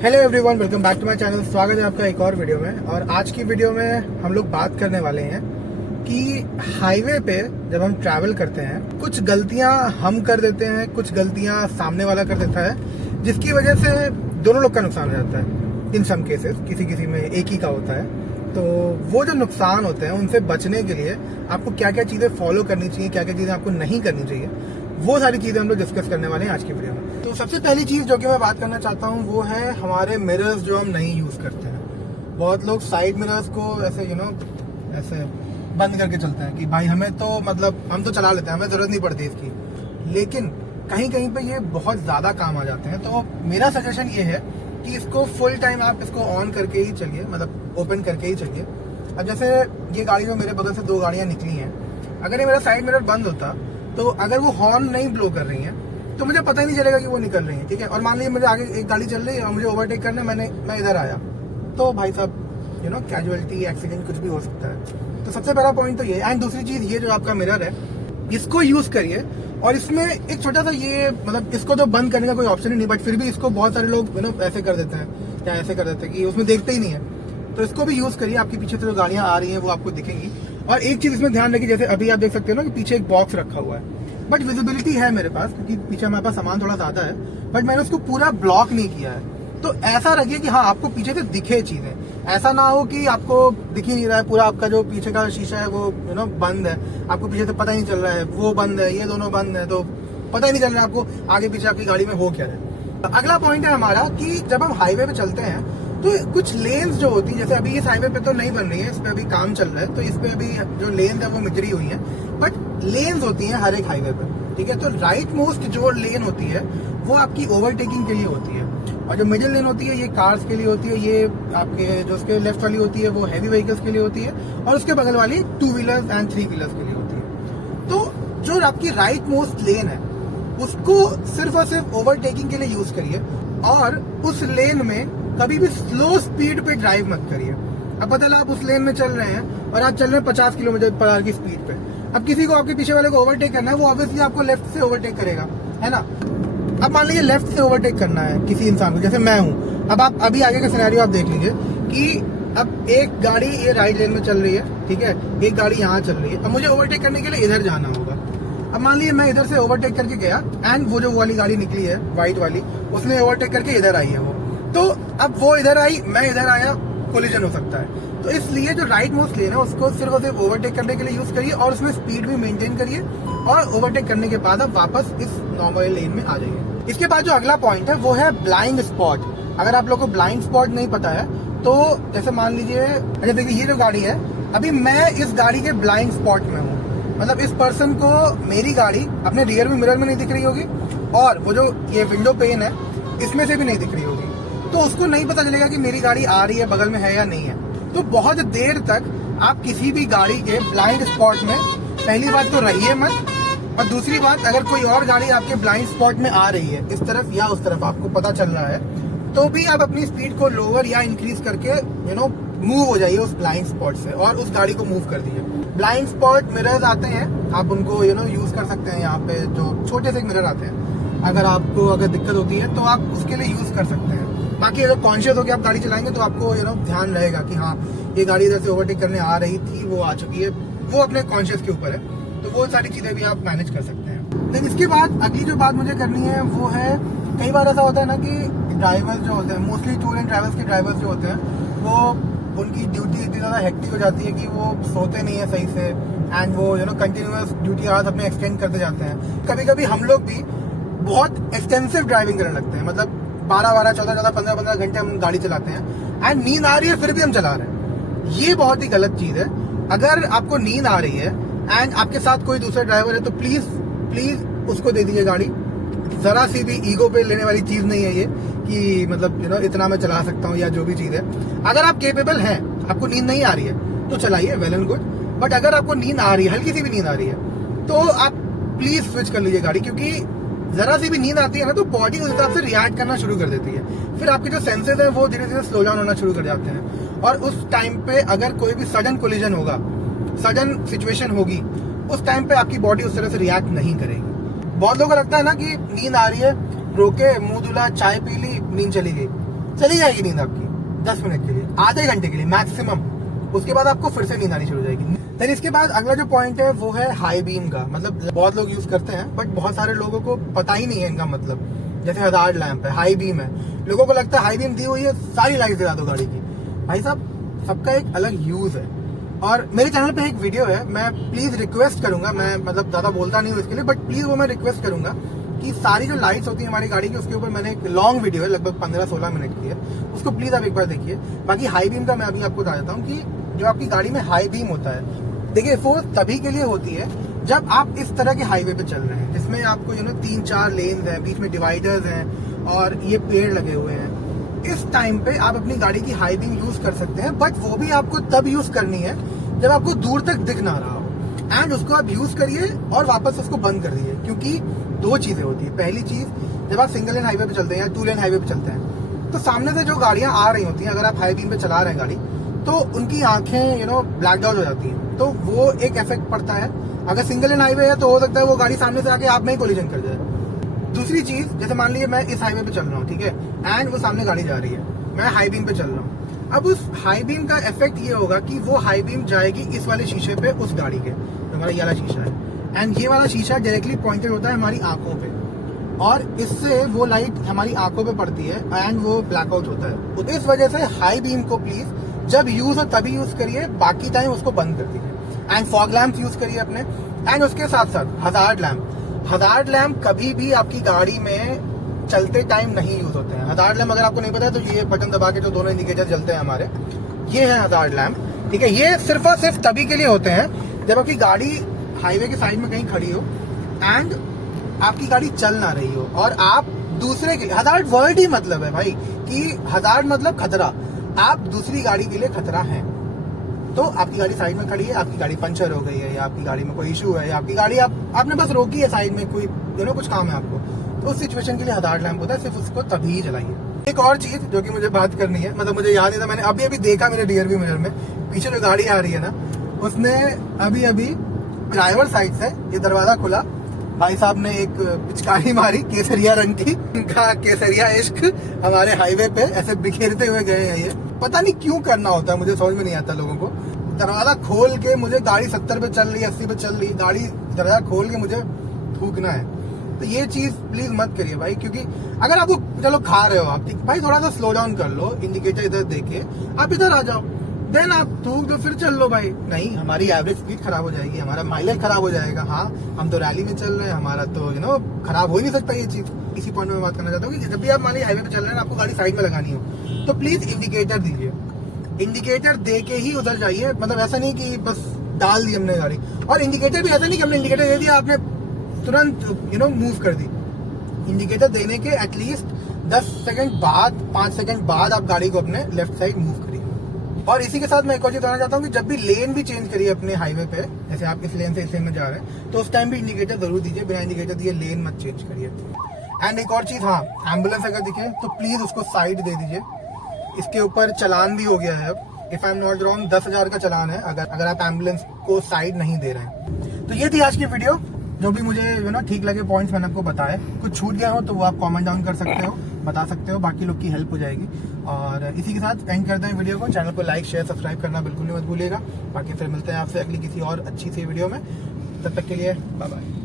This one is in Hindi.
Hello everyone, welcome back to my channel. स्वागत है आपका एक और वीडियो में। और आज की वीडियो में हम लोग बात करने वाले हैं कि हाईवे पे जब हम ट्रैवल करते हैं कुछ गलतियां हम कर देते हैं, कुछ गलतियां सामने वाला कर देता है, जिसकी वजह से दोनों लोग का नुकसान हो जाता है। इन सम केसेस किसी में एक ही का होता है। तो वो जो नुकसान होते हैं उनसे बचने के लिए आपको क्या क्या चीज़ें फॉलो करनी चाहिए, क्या क्या चीज़ें आपको नहीं करनी चाहिए, वो सारी चीज़ें हम लोग डिस्कस करने वाले हैं आज की वीडियो में। तो सबसे पहली चीज़ जो कि मैं बात करना चाहता हूँ वो है हमारे मिरर्स जो हम नहीं यूज़ करते हैं। बहुत लोग साइड मिरर्स को ऐसे ऐसे बंद करके चलते हैं कि भाई हमें तो मतलब हम तो चला लेते हैं, हमें ज़रूरत नहीं पड़ती इसकी। लेकिन कहीं कहीं पे ये बहुत ज़्यादा काम आ जाते हैं। तो मेरा सजेशन ये है कि इसको फुल टाइम आप इसको ऑन करके ही चलिए, मतलब ओपन करके ही चलिए। अब जैसे ये गाड़ी जो मेरे बगल से दो गाड़ियाँ निकली हैं, अगर ये मेरा साइड मिरर बंद होता तो अगर वो हॉर्न नहीं ब्लो कर रही हैं तो मुझे पता ही नहीं चलेगा कि वो निकल रही है, ठीक है। और मान लीजिए मुझे आगे एक गाड़ी चल रही है और मुझे ओवरटेक करना, मैं इधर आया तो भाई साहब कैजुअलिटी, एक्सीडेंट कुछ भी हो सकता है। तो सबसे पहला पॉइंट तो ये। एंड दूसरी चीज, ये जो आपका मिरर है इसको यूज करिए। और इसमें एक छोटा सा ये, मतलब इसको तो बंद करने का कोई ऑप्शन ही नहीं, बट फिर भी इसको बहुत सारे लोग ऐसे कर देते हैं, या ऐसे कर देते हैं कि उसमें देखते ही नहीं है। तो इसको भी यूज करिए। आपके पीछे से जो गाड़ियां आ रही हैं वो आपको दिखेंगी। और एक चीज इसमें ध्यान रखिए, जैसे अभी आप देख सकते हो ना कि पीछे एक बॉक्स रखा हुआ है, बट विजिबिलिटी है मेरे पास क्योंकि पीछे हमारे पास सामान थोड़ा ज्यादा है, बट मैंने उसको पूरा ब्लॉक नहीं किया है। तो ऐसा रखिए कि हाँ आपको पीछे से दिखे चीजें, ऐसा ना हो कि आपको दिख ही नहीं रहा है, पूरा आपका जो पीछे का शीशा है वो बंद है, आपको पीछे से पता ही नहीं चल रहा है, वो बंद है, ये दोनों बंद है, तो पता ही नहीं चल रहा है आपको आगे पीछे आपकी गाड़ी में हो क्या है। अगला पॉइंट है हमारा कि जब हम हाईवे पे चलते हैं तो कुछ लेन्स जो होती है, जैसे अभी इस हाईवे पे तो नहीं बन रही है, इस पे अभी काम चल रहा है, तो इस पे अभी जो लेन्स है वो मिजरी हुई है, बट लेन्स होती है हर एक हाईवे पे, ठीक है। तो राइट मोस्ट जो लेन होती है वो आपकी ओवरटेकिंग के लिए होती है, और जो मिडिल लेन होती है ये कार्स के लिए होती है, ये आपके जो उसके लेफ्ट वाली होती है वो हैवी व्हीकल्स के लिए होती है, और उसके बगल वाली 2 व्हीलर्स एंड 3 व्हीलर्स के लिए होती है। तो जो आपकी राइट मोस्ट लेन है उसको सिर्फ और सिर्फ ओवरटेकिंग के लिए यूज करिए, और उस लेन में कभी भी स्लो स्पीड पे ड्राइव मत करिए। अब पता चला आप उस लेन में चल रहे हैं और आप चल रहे हैं 50 किलोमीटर पर आवर की स्पीड पे। अब किसी को आपके पीछे वाले को ओवरटेक करना है, वो ऑब्वियसली आपको लेफ्ट से ओवरटेक करेगा, है ना। अब मान लीजिए लेफ्ट से ओवरटेक करना है किसी इंसान को, जैसे मैं हूँ। अब आप अभी आगे का सिनेरियो आप देख लीजिए कि अब एक गाड़ी ये राइट लेन में चल रही है, ठीक है, एक गाड़ी यहाँ चल रही है। अब मुझे ओवरटेक करने के लिए इधर जाना होगा। अब मान लीजिए मैं इधर से ओवरटेक करके गया एंड वो जो वाली गाड़ी निकली है व्हाइट वाली, उसने ओवरटेक करके इधर आई है वो, तो अब वो इधर आई, मैं इधर आया, कोलिजन हो सकता है। तो इसलिए जो राइट मोस्ट लेन है उसको सिर्फ और सिर्फ ओवरटेक करने के लिए यूज करिए, और उसमें स्पीड भी मेंटेन करिए, और ओवरटेक करने के बाद आप वापस इस नॉर्मल लेन में आ जाइए। इसके बाद जो अगला पॉइंट है वो है ब्लाइंड स्पॉट। अगर आप लोगों को ब्लाइंड स्पॉट नहीं पता है तो जैसे मान लीजिए, अच्छा देखिए ये जो गाड़ी है, अभी मैं इस गाड़ी के ब्लाइंड स्पॉट में हूँ, मतलब इस पर्सन को मेरी गाड़ी अपने रियर में मिरर में नहीं दिख रही होगी, और वो जो ये विंडो पेन है इसमें से भी नहीं दिख रही होगी, तो उसको नहीं पता चलेगा कि मेरी गाड़ी आ रही है, बगल में है या नहीं है। तो बहुत देर तक आप किसी भी गाड़ी के ब्लाइंड स्पॉट में पहली बात तो रहिए मत, और दूसरी बात अगर कोई और गाड़ी आपके ब्लाइंड स्पॉट में आ रही है इस तरफ या उस तरफ, आपको पता चल रहा है, तो भी आप अपनी स्पीड को लोअर या इंक्रीज करके मूव हो जाइए उस ब्लाइंड स्पॉट से, और उस गाड़ी को मूव कर दीजिए। ब्लाइंड स्पॉट मिरर्स आते हैं, आप उनको यूज कर सकते हैं। यहाँ पे जो छोटे से मिरर आते हैं, अगर दिक्कत होती है तो आप उसके लिए यूज कर सकते हैं। बाकी अगर कॉन्शियस होकर आप गाड़ी चलाएंगे तो आपको ध्यान रहेगा कि हाँ ये गाड़ी इधर से ओवरटेक करने आ रही थी, वो आ चुकी है, वो अपने कॉन्शियस के ऊपर है। तो वो सारी चीजें भी आप मैनेज कर सकते हैं। लेकिन इसके बाद अगली जो बात मुझे करनी है वो है, कई बार ऐसा होता है ना कि ड्राइवर्स जो होते हैं, मोस्टली टूर एंड ट्रैवल्स के ड्राइवर्स जो होते हैं, वो उनकी ड्यूटी इतनी ज्यादा हेक्टिक हो जाती है कि वो सोते नहीं है सही से, एंड वो कंटिन्यूअस ड्यूटी आवर्स अपने एक्सटेंड करते जाते हैं। कभी कभी हम लोग भी बहुत एक्सटेंसिव ड्राइविंग करने लगते हैं, मतलब 12-12, 14-14, 15-15 घंटे हम गाड़ी चलाते हैं, एंड नींद आ रही है फिर भी हम चला रहे हैं। ये बहुत ही गलत चीज है। अगर आपको नींद आ रही है एंड आपके साथ कोई दूसरा ड्राइवर है तो प्लीज प्लीज उसको दे दीजिए गाड़ी। जरा सी भी ईगो पे लेने वाली चीज नहीं है ये कि मतलब इतना मैं चला सकता हूँ या जो भी चीज है। अगर आप केपेबल हैं, आपको नींद नहीं आ रही है तो चलाइए, वेल एंड गुड। बट अगर आपको नींद आ रही है, हल्की सी भी नींद आ रही है, तो आप प्लीज स्विच कर लीजिए गाड़ी, क्योंकि जरा सी भी नींद आती है ना तो बॉडी उस हिसाब से रिएक्ट करना शुरू कर देती है। फिर आपके जो सेंसेस है वो धीरे धीरे स्लो डाउन होना शुरू कर जाते हैं, और उस टाइम पे अगर कोई भी सडन कोलिजन होगा, सडन सिचुएशन होगी, उस टाइम पे आपकी बॉडी उस तरह से रिएक्ट नहीं करेगी। बहुत लोगों को लगता है ना कि नींद आ रही है, रोके, मुंह धुला, चाय पी ली, नींद चली गई। चली जाएगी नींद आपकी 10 मिनट के लिए, आधे घंटे के लिए मैक्सिमम। उसके बाद आपको फिर से नींद आनी शुरू हो जाएगी। फिर इसके बाद अगला जो पॉइंट है वो है हाई बीम का। मतलब बहुत लोग यूज करते हैं बट बहुत सारे लोगों को पता ही नहीं है इनका मतलब। जैसे हजार्ड लैंप है, हाई बीम है, लोगों को लगता है हाई बीम दी हुई है सारी लाइट दिला दो गाड़ी की। भाई साहब, सबका एक अलग यूज है। और मेरे चैनल पे एक वीडियो है, मैं प्लीज रिक्वेस्ट करूंगा, मैं मतलब ज्यादा बोलता नहीं हूँ इसके लिए, बट प्लीज वो मैं रिक्वेस्ट करूंगा कि सारी जो लाइट्स होती है हमारी गाड़ी की, उसके ऊपर मैंने एक लॉन्ग वीडियो है, लगभग 15-16 मिनट की है, उसको प्लीज आप एक बार देखिए। बाकी हाई बीम का मैं अभी आपको बता देता हूँ कि जो आपकी गाड़ी में हाई बीम होता है, देखिए वो तभी के लिए होती है जब आप इस तरह के हाईवे पे चल रहे हैं जिसमें आपको 3-4 लेन्स हैं, बीच में डिवाइडर्स हैं और ये पेड़ लगे हुए हैं। इस टाइम पे आप अपनी गाड़ी की हाई बीम यूज कर सकते हैं, बट वो भी आपको तब यूज करनी है जब आपको दूर तक दिख ना रहा हो। एंड उसको आप यूज करिए और वापस उसको बंद कर दीजिए, क्योंकि 2 चीजें होती है। पहली चीज, जब आप सिंगल लेन हाईवे पे चलते हैं या 2 लेन हाईवे पे चलते हैं तो सामने से जो गाड़ियां आ रही होती हैं, अगर आप हाई बीम पे चला रहे हैं गाड़ी, तो उनकी आंखें ब्लैक आउट हो जाती हैं, तो वो एक इफेक्ट पड़ता है। अगर सिंगल लेन हाईवे है तो हो सकता है वो गाड़ी सामने से आके आप में ही कोलिजन कर जाए। दूसरी चीज, जैसे मान लीजिए मैं इस हाईवे पे चल रहा हूँ, ठीक है, एंड वो सामने गाड़ी जा रही है, मैं हाई बीम पे चल रहा हूँ। अब उस हाई बीम का इफेक्ट ये होगा कि वो हाई बीम जाएगी इस वाले शीशे पे, उस गाड़ी के, हमारा ये वाला शीशा है, एंड ये वाला शीशा डायरेक्टली पॉइंटेड होता है हमारी आंखों पे, और इससे वो लाइट हमारी आंखों पे पड़ती है एंड वो ब्लैकआउट होता है। तो इस वजह से हाई बीम को प्लीज जब यूज हो तभी यूज करिए, बाकी टाइम उसको बंद कर दीजिए। एंड फॉग लैंप यूज करिए अपने। एंड उसके साथ साथ हजार्ड लैंप कभी भी आपकी गाड़ी में चलते टाइम नहीं यूज होते हैं। हजार्ड लैंप अगर आपको नहीं पता है तो ये बटन दबा के जो दोनों इंडिकेटर जलते हैं हमारे, ये है हजार्ड लैंप, ठीक है। ये सिर्फ और सिर्फ तभी के लिए होते हैं जब आपकी गाड़ी हाईवे के साइड में कहीं खड़ी हो एंड आपकी गाड़ी चल ना रही हो और आप दूसरे के लिए, हजार्ड वर्ड ही मतलब है भाई कि हजार्ड मतलब खतरा, आप दूसरी गाड़ी के लिए खतरा है। तो आपकी गाड़ी साइड में खड़ी है, आपकी गाड़ी पंचर हो गई है या आपकी गाड़ी में कोई इशू है या आपकी गाड़ी आपने बस रोकी है साइड में, कोई कुछ काम है आपको, तो उस सिचुएशन के लिए हजार्ड लैंप होता है, सिर्फ उसको तभी ही जलाइए। एक और चीज जो कि मुझे बात करनी है, मतलब मुझे याद नहीं था, मैंने अभी देखा मेरे रियरव्यू मिरर में, पीछे जो गाड़ी आ रही है ना, उसने अभी ड्राइवर साइड से ये दरवाजा खुला, भाई साहब ने एक पिचकारी मारी केसरिया रंग की, उनका केसरिया इश्क हमारे हाईवे पे ऐसे बिखेरते हुए गए हैं। ये पता नहीं क्यों करना होता है, मुझे समझ में नहीं आता लोगों को। दरवाजा खोल के मुझे, गाड़ी 70 पे चल रही, 80 पे चल रही गाड़ी, दरवाजा खोल के मुझे थूकना है, तो ये चीज प्लीज मत करिए भाई। क्योंकि अगर आपको, चलो खा रहे हो आप, ठीक भाई, थोड़ा सा स्लो डाउन कर लो, इंडिकेटर इधर देके आप इधर आ जाओ, देन आप थूक दो, फिर चल लो भाई। नहीं, हमारी एवरेज स्पीड खराब हो जाएगी, हमारा माइलेज खराब हो जाएगा। हाँ, हम तो रैली में चल रहे हैं, हमारा तो खराब हो ही नहीं सकता ये चीज। इसी पॉइंट में बात करना चाहता हूँ कि जब भी आप मान लीजिए हाईवे पे चल रहे हैं, आपको गाड़ी साइड में लगानी हो तो प्लीज इंडिकेटर दीजिए, इंडिकेटर दे के ही उधर जाइए। मतलब ऐसा नहीं कि बस डाल दी हमने गाड़ी, और इंडिकेटर भी ऐसा नहीं कि हमने इंडिकेटर दे दिया आपने तुरंत मूव कर दी। इंडिकेटर देने के एटलीस्ट 10 सेकंड बाद, 5 सेकंड बाद आप गाड़ी को अपने लेफ्ट साइड मूव करिए। और इसी के साथ मैं एक और चीज बताना चाहता हूँ कि जब भी लेन भी चेंज करिए अपने हाईवे पे, जैसे आप इस लेन से इस लेन में जा रहे हैं, तो उस टाइम भी इंडिकेटर जरूर दीजिए, बिना इंडिकेटर दिए लेन मत चेंज करिए। एंड एक और चीज, हाँ, एम्बुलेंस अगर दिखे तो प्लीज उसको साइड दे दीजिए। इसके ऊपर चलान भी हो गया है अब, if I am not wrong 10,000 का चलान है अगर आप एम्बुलेंस को साइड नहीं दे रहे हैं। तो ये थी आज की वीडियो, जो भी मुझे ठीक लगे पॉइंट्स मैंने आपको बताए। कुछ छूट गया हो तो वो आप कमेंट डाउन कर सकते हो, बता सकते हो, बाकी लोग की हेल्प हो जाएगी। और इसी के साथ एंड करते हैं वीडियो को। चैनल को लाइक, शेयर, सब्सक्राइब करना बिल्कुल नहीं मत भूलिएगा। बाकी फिर मिलते हैं आपसे अगली किसी और अच्छी सी वीडियो में, तब तक के लिए बाय बाय।